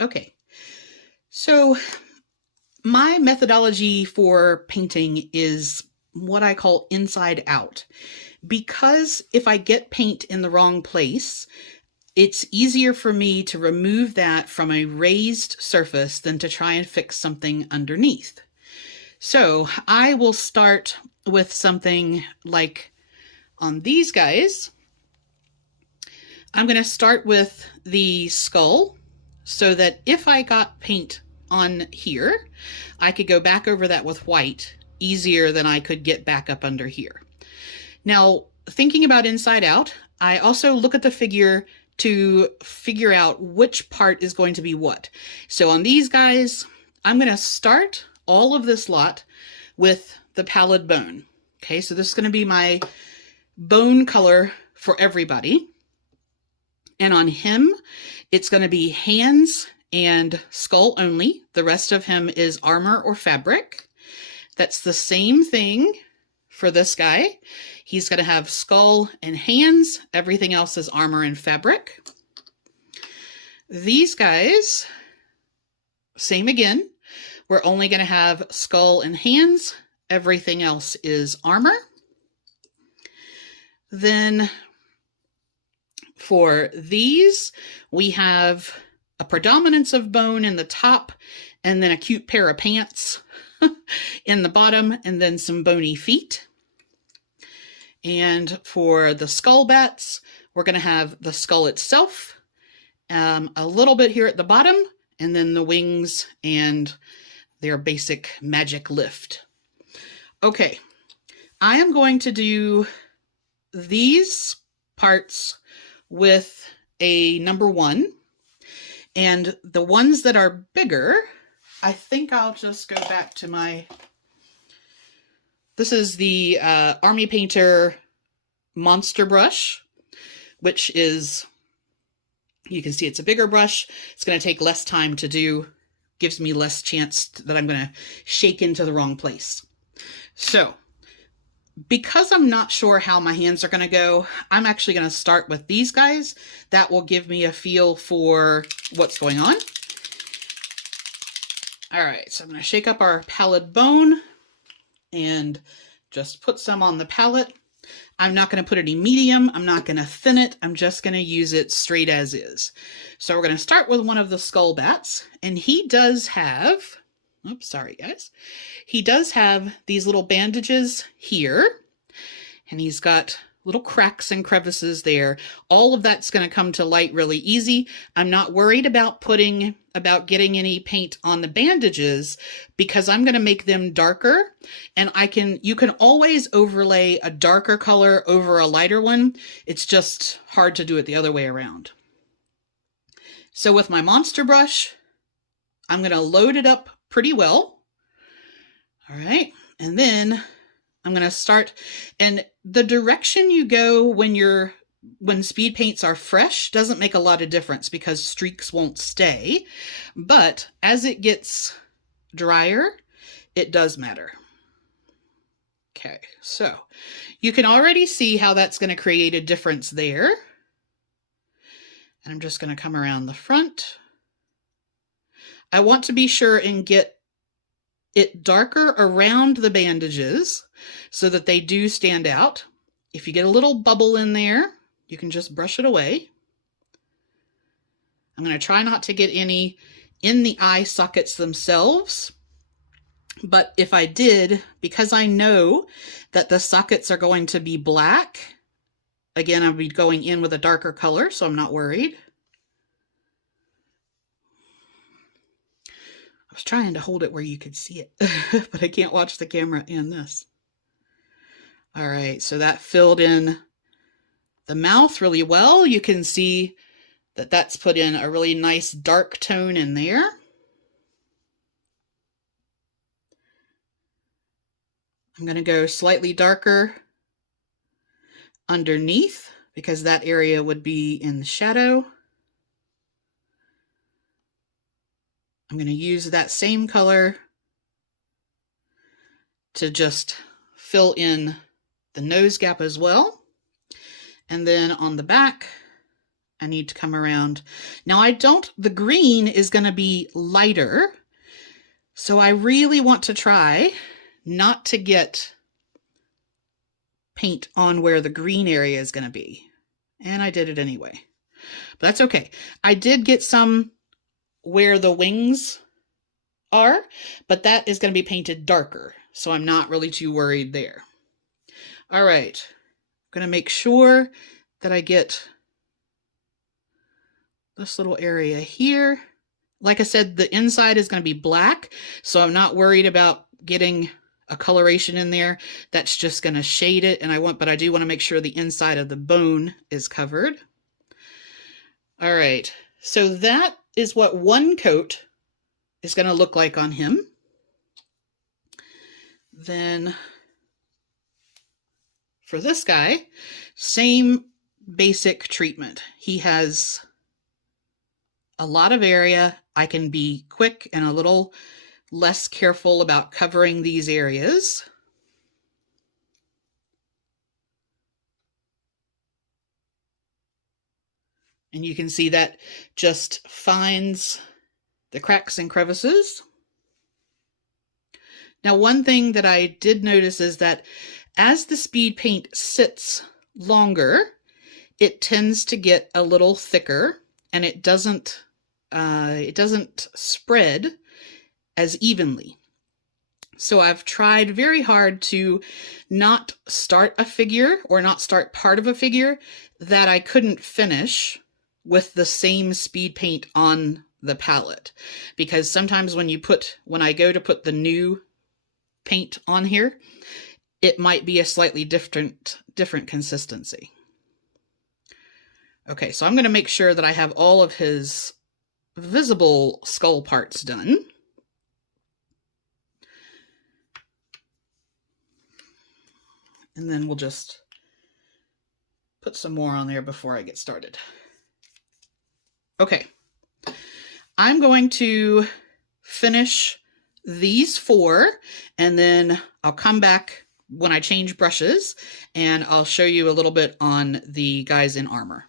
Okay, so my methodology for painting is what I call inside out. Because if I get paint in the wrong place, it's easier for me to remove that from a raised surface than to try and fix something underneath. So I will start with something like on these guys. I'm going to start with the skull so that if I got paint on here, I could go back over that with white easier than I could get back up under here. Now, thinking about inside out, I also look at the figure to figure out which part is going to be what. So on these guys, I'm going to start all of this lot with the pallid bone. Okay, so this is going to be my bone color for everybody. And on him, it's going to be hands and skull only. The rest of him is armor or fabric. That's the same thing for this guy. He's going to have skull and hands. Everything else is armor and fabric. These guys, same again. We're only going to have skull and hands. Everything else is armor. Then for these, we have a predominance of bone in the top, and then a cute pair of pants in the bottom, and then some bony feet. And for the skull bats, we're going to have the skull itself, a little bit here at the bottom, and then the wings and their basic magic lift. Okay, I am going to do these parts with a number 1, and the ones that are bigger, I think I'll just go back to my, this is the Army Painter Monster Brush, which is, you can see it's a bigger brush. It's going to take less time to do, gives me less chance that I'm going to shake into the wrong place. So, because I'm not sure how my hands are going to go, I'm actually going to start with these guys. That will give me a feel for what's going on. All right, so I'm going to shake up our pallid bone and just put some on the palette. I'm not going to put any medium. I'm not going to thin it. I'm just going to use it straight as is. So we're going to start with one of the skull bats, and he does have, oops, sorry guys. He does have these little bandages here, and he's got little cracks and crevices there. All of that's going to come to light really easy. I'm not worried about getting any paint on the bandages because I'm going to make them darker, and you can always overlay a darker color over a lighter one. It's just hard to do it the other way around. So with my monster brush, I'm going to load it up pretty well. All right, and then I'm going to start, and the direction you go when speed paints are fresh doesn't make a lot of difference because streaks won't stay, but as it gets drier, it does matter. Okay, so you can already see how that's going to create a difference there. And I'm just going to come around the front. I want to be sure and get it darker around the bandages so that they do stand out. If you get a little bubble in there, you can just brush it away. I'm going to try not to get any in the eye sockets themselves, but if I did, because I know that the sockets are going to be black, again, I'll be going in with a darker color, so I'm not worried. I was trying to hold it where you could see it, but I can't watch the camera and this. All right, so that filled in the mouth really well. You can see that that's put in a really nice dark tone in there. I'm going to go slightly darker underneath because that area would be in the shadow. I'm going to use that same color to just fill in the nose gap as well. And then on the back, I need to come around. Now the green is going to be lighter, so I really want to try not to get paint on where the green area is going to be. And I did it anyway. But that's okay. I did get some where the wings are, but that is going to be painted darker, so I'm not really too worried there. All right, I'm going to make sure that I get this little area here. Like I said, the inside is going to be black, so I'm not worried about getting a coloration in there. That's just going to shade it, but I do want to make sure the inside of the bone is covered. All right, so that is what one coat is going to look like on him. Then for this guy, same basic treatment. He has a lot of area. I can be quick and a little less careful about covering these areas. And you can see that just finds the cracks and crevices. Now, one thing that I did notice is that as the speed paint sits longer, it tends to get a little thicker, and it doesn't spread as evenly. So I've tried very hard to not start a figure or not start part of a figure that I couldn't finish with the same speed paint on the palette, because sometimes when I go to put the new paint on here, it might be a slightly different consistency. Okay, so I'm going to make sure that I have all of his visible skull parts done. And then we'll just put some more on there before I get started. Okay, I'm going to finish these 4, and then I'll come back when I change brushes, and I'll show you a little bit on the guys in armor.